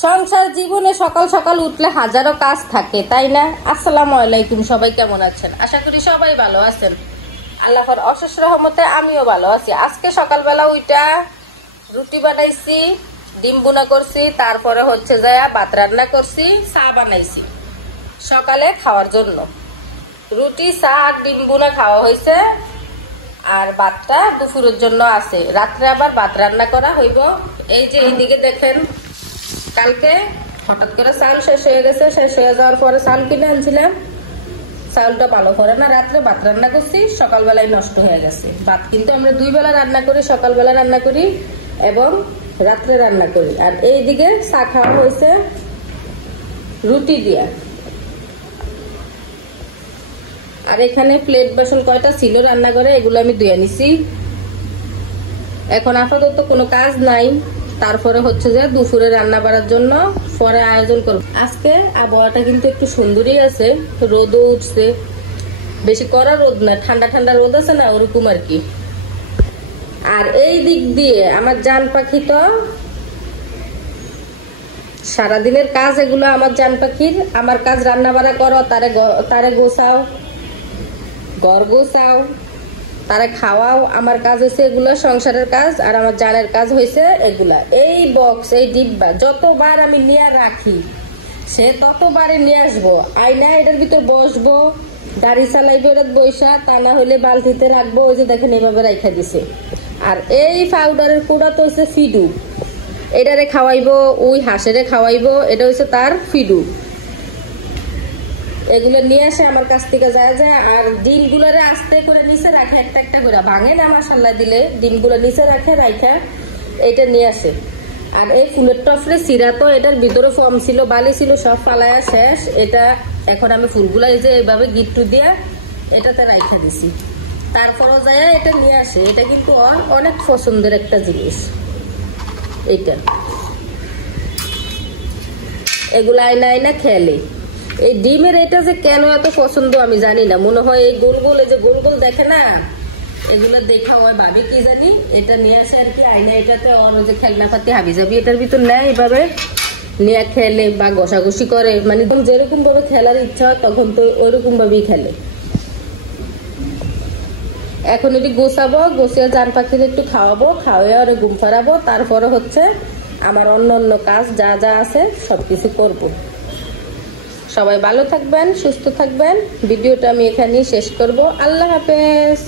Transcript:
সংসার জীবনে সকাল সকাল উঠলে হাজারো কাজ থাকে, তাই না? আসসালামু আলাইকুম, সবাই কেমন আছেন? আশা করি সবাই ভালো আছেন। আল্লাহর অশেষ রহমতে আমিও ভালো আছি। আজকে সকালবেলা উইটা রুটি বানাইছি, ডিম বুনা করছি, তারপরে হচ্ছে যে ভাত রান্না করছি, চা বানাইছি সকালে খাওয়ার জন্য। রুটি, চা আর ডিম বুনা খাওয়া হয়েছে, আর ভাতটা দুপুরের জন্য আছে। রাত্রে আবার ভাত রান্না করা হইব। এই যে এইদিকে দেখেন, কালকে হঠাৎ করে চাল শেষ হয়ে গেছে। শেষ হয়ে যাওয়ার পরে চাল কিনে আনছিলাম, চাউলটা ভালো করে না, রাত্রে ভাত রান্না করছি, সকালবেলায় নষ্ট হয়ে গেছে। ভাত কিন্তু আমরা দুই বেলা রান্না করি, সকালবেলা রান্না করি এবং রাত্রে রান্না করি। আর এইদিকে চা খাওয়া হয়েছে রুটি দিয়া। আর এখানে প্লেট বাসন কয়টা ছিল রান্নাঘরে, এগুলো আমি ধুয়ে নিছি। এখন আপাতত কোনো কাজ নাই, তারপরে হচ্ছে যে দুপুরে রান্না বাড়ার জন্য পরে আয়োজন করব। আজকে আবহাওয়াটা কিন্তু একটু সুন্দরই আছে, রোদও উঠছে, বেশি কড়া রোদ না, ঠান্ডা ঠান্ডা রোদ আছে না, ওরকম আর কি। আর এই দিক দিয়ে আমার জান পাখি তো সারাদিনের কাজ, এগুলো আমার জান পাখির। আমার কাজ রান্না বাড়া করো, তারে গোছাও, ঘর গোছাও, তারা খাওয়াও। আমার কাজ হয়েছে এগুলো, সংসারের কাজ। আর আমার জানের কাজ হয়েছে এগুলা। এই বক্স, এই ডিব্বা যতবার আমি নিয়ে রাখি, সে ততবারে নিয়ে আসবো। আয়না এটার ভিতর বসবো, গাড়ি চালাইবো এটা বৈশা, তা না হলে বালতিতে রাখবো। ওই যে দেখেন এইভাবে রাখা দিছে। আর এই পাউডারের কুড়া তো হচ্ছে ফিডু, এটারে খাওয়াইবো, ওই হাঁসেরে খাওয়াইবো, এটা হচ্ছে তার ফিডু। এগুলো নিয়ে আসে আমার কাছ থেকে যায় যায়। আর ডিমগুলোরে আস্তে করে নিচে রাখে, একটা একটা করে ভাঙে না মাশাআল্লাহ দিলে, ডিমগুলো নিচে রাখে রাখা এটা নিয়ে আসে। আর এই ফুলের টফরে সিরা তো এটার ভিতরে ফর্ম ছিল, বালি ছিল, সব ফালায়া শেষ। এটা এখন আমি ফুলগুলা এই যে এইভাবে গিট্টু দিয়ে এটাতে রাখা দিছি, তারপরও যায় এটা নিয়ে আসে। এটা কিন্তু অনেক পছন্দের একটা জিনিস এইটা। এগুলা আয়না আয়না খেলে। এই ডিমের এটা যে কেন এত পছন্দ আমি জানি না, মনে হয় এই গোল গোল, এই যে গোল গোল দেখে না, এগুলো দেখা হয় ভাবে কি জানি, এটা নিয়ে আসে আর কি আয়না। এটাতে ওর যে খেলনা পাতি হাবি যাবি এটার ভিতর নেয়, এইভাবে নিয়ে খেলে বা ঘষাঘষি করে, মানে যেরকম ভাবে খেলার ইচ্ছা হয় তখন তো ওইরকম ভাবেই খেলে। এখন এটি গোছাবো, গোছিয়ে জান পাখিদের একটু খাওয়াবো, খাওয়াই ওরে ঘুম পাড়াবো, তারপরে হচ্ছে আমার অন্য অন্য কাজ যা যা আছে সবকিছু করবো। সবাই ভালো থাকবেন, সুস্থ থাকবেন। ভিডিওটা আমি এখানেই শেষ করব। আল্লাহ হাফেজ।